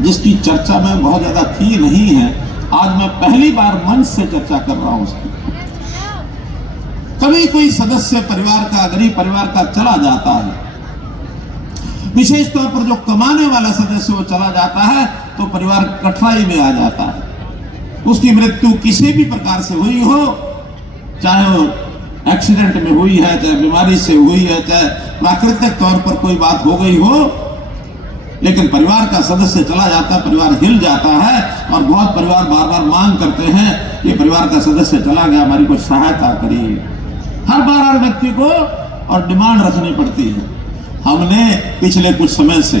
जिसकी चर्चा में बहुत ज्यादा की नहीं है, आज मैं पहली बार मंच से चर्चा कर रहा हूं उसकी। कभी कोई सदस्य परिवार का, गरीब परिवार का चला जाता है, विशेष तौर पर जो कमाने वाला सदस्य वो चला जाता है तो परिवार कठिनाई में आ जाता है। उसकी मृत्यु किसी भी प्रकार से हुई हो, चाहे वो एक्सीडेंट में हुई है, चाहे बीमारी से हुई है, चाहे प्राकृतिक तौर पर कोई बात हो गई हो, लेकिन परिवार का सदस्य चला जाता है, परिवार हिल जाता है। और बहुत परिवार बार बार मांग करते हैं कि परिवार का सदस्य चला गया, हमारी कुछ सहायता करिए। हर बार हर व्यक्ति को और डिमांड रखनी पड़ती है। हमने पिछले कुछ समय से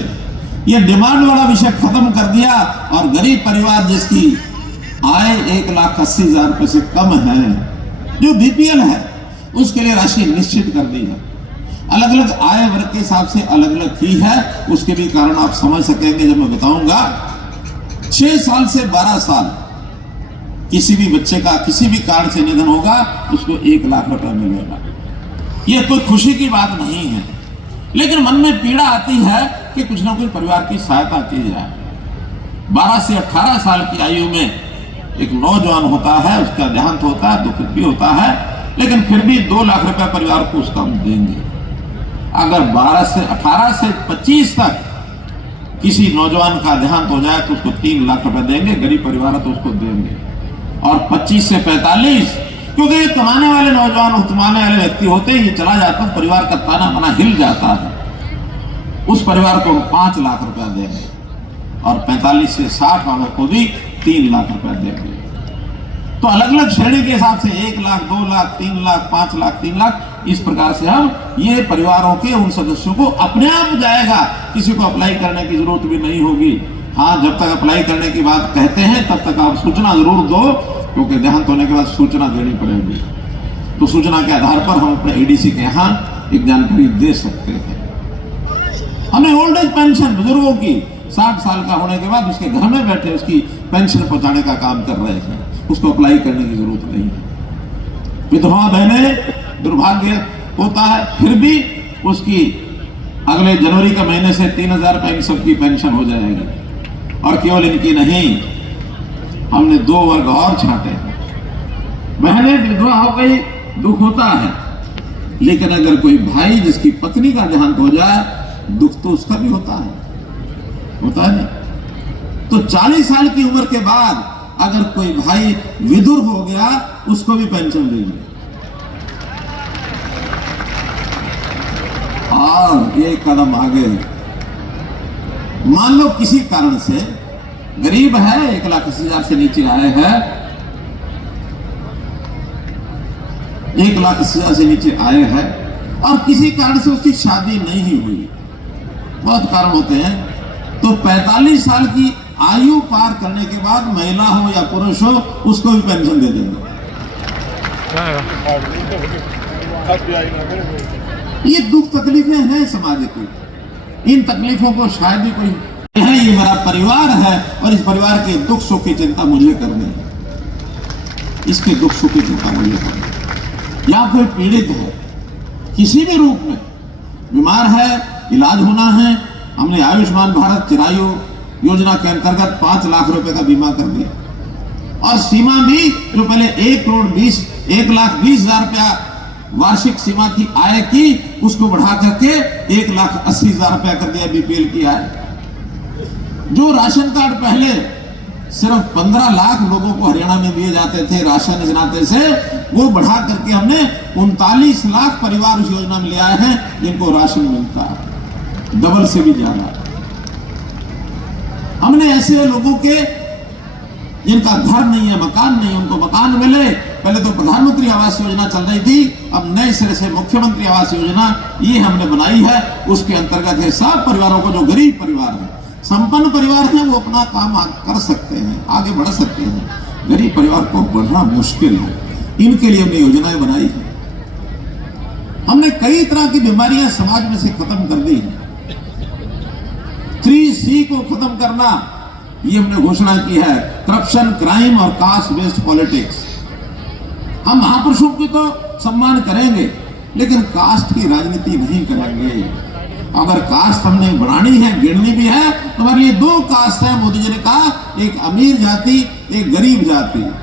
ये डिमांड वाला विषय खत्म कर दिया और गरीब परिवार जिसकी आय 1,80,000 रुपए से कम है, जो बीपीएल है, उसके लिए राशि निश्चित कर दी है। अलग अलग आय वर्ग के हिसाब से अलग अलग फी है, उसके भी कारण आप समझ सकेंगे जब मैं बताऊंगा। 6 साल से 12 साल किसी भी बच्चे का किसी भी कारण से निधन होगा, उसको 1 लाख रुपए मिलेगा। यह कोई खुशी की बात नहीं है, लेकिन मन में पीड़ा आती है कि कुछ ना कुछ परिवार की सहायता की जाए। 12 से 18 साल की आयु में एक नौजवान होता है, उसका देहांत होता है, दुख भी होता है, लेकिन फिर भी 2 लाख रुपए परिवार को उसका हम देंगे। अगर 12 से 18 से 25 तक किसी नौजवान का देहांत हो जाए तो उसको 3 लाख रुपए देंगे, गरीब परिवार है तो उसको देंगे। और 25 से 45, क्योंकि ये कमाने वाले नौजवान, कमाने वाले व्यक्ति होते हैं, ये चला जाता है, परिवार का ताना बाना हिल जाता है, उस परिवार को 5 लाख रुपया देंगे। और 45 से 60 वालों को भी 3 लाख रुपया देंगे। तो अलग अलग श्रेणी के हिसाब से 1 लाख, 2 लाख, 3 लाख, 5 लाख, 3 लाख, इस प्रकार से हम ये परिवारों के उन सदस्यों को अपने आप जाएगा, किसी को अप्लाई करने की जरूरत भी नहीं होगी। हाँ, जब तक अप्लाई करने की बात कहते हैं तब तक आप सूचना जरूर दो, क्योंकि देहांत होने के बाद सूचना देनी पड़ेगी। तो सूचना के आधार पर हम अपने एडीसी के यहाँ एक जानकारी दे सकते हैं। हमें ओल्ड एज पेंशन बुजुर्गों की 60 साल का होने के बाद उसके घर में बैठे उसकी पेंशन पहुंचाने का काम कर रहे हैं, उसको अप्लाई करने की जरूरत नहीं है। विधवा बहनें, दुर्भाग्य होता है, फिर भी उसकी अगले जनवरी के महीने से 3,000 रुपए की सबकी पेंशन हो जाएगी। और केवल इनकी नहीं, हमने 2 वर्ग और छांटे हैं। बहनें विधवा हो गई, दुख होता है, लेकिन अगर कोई भाई जिसकी पत्नी का देहांत हो जाए, दुख तो उसका भी होता है नहीं। तो 40 साल की उम्र के बाद अगर कोई भाई विधुर हो गया, उसको भी पेंशन देंगे। और ये कदम आगे, मान लो किसी कारण से गरीब है, 1,80,000 से नीचे आए हैं, 1,80,000 से नीचे आए हैं, और किसी कारण से उसकी शादी नहीं हुई, बहुत कारण होते हैं, तो 45 साल की आयु पार करने के बाद महिला हो या पुरुष हो, उसको भी पेंशन दे देंगे। ये दुख तकलीफें हैं समाज की, इन तकलीफों को शायद ही कोई है, ये मेरा परिवार है और इस परिवार के दुख सुख की चिंता मुझे करनी है, इसके दुख सुख की चिंता मुझे करनी है। या कोई पीड़ित है, किसी भी रूप में बीमार है, इलाज होना है, हमने आयुष्मान भारत चिरायु योजना के अंतर्गत 5 लाख रुपए का बीमा कर दिया। और सीमा भी जो पहले 1,20,000 रुपया वार्षिक सीमा की आय की, उसको बढ़ा करके 1,80,000 रुपया कर दिया बीपीएल की आय। जो राशन कार्ड पहले सिर्फ 15 लाख लोगों को हरियाणा में दिए जाते थे राशन इस नाते से, वो बढ़ा करके हमने 39 लाख परिवार उस योजना में ले आए हैं जिनको राशन मिलता है, डबल से भी ज्यादा। हमने ऐसे लोगों के जिनका घर नहीं है, मकान नहीं है, उनको मकान मिले। पहले तो प्रधानमंत्री आवास योजना चल रही थी, अब नए सिरे से मुख्यमंत्री आवास योजना ये हमने बनाई है। उसके अंतर्गत ये सब परिवारों को, जो गरीब परिवार है, संपन्न परिवार है, वो अपना काम कर सकते हैं, आगे बढ़ सकते हैं। गरीब परिवार को बढ़ना मुश्किल है, इनके लिए हमने योजनाएं बनाई है। हमने कई तरह की बीमारियां समाज में से खत्म कर दी है। 3C को खत्म करना, ये हमने घोषणा की है, करप्शन, क्राइम और कास्ट बेस्ड पॉलिटिक्स। हम महापुरुषों की तो सम्मान करेंगे, लेकिन कास्ट की राजनीति नहीं करेंगे। अगर कास्ट हमने बनानी है, गिननी भी है, तो हमारे लिए दो कास्ट है। मोदी जी ने कहा, एक अमीर जाति, एक गरीब जाति।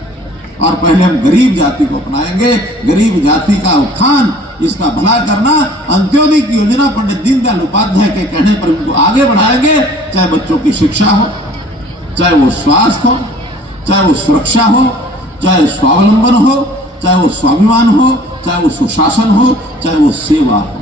और पहले हम गरीब जाति को अपनाएंगे, गरीब जाति का उत्थान, इसका भला करना। अंत्योदय की योजना पंडित दीनदयाल उपाध्याय के कहने पर इनको आगे बढ़ाएंगे। चाहे बच्चों की शिक्षा हो, चाहे वो स्वास्थ्य हो, चाहे वो सुरक्षा हो, चाहे स्वावलंबन हो, चाहे वो स्वाभिमान हो, चाहे वो सुशासन हो, चाहे वो सेवा हो।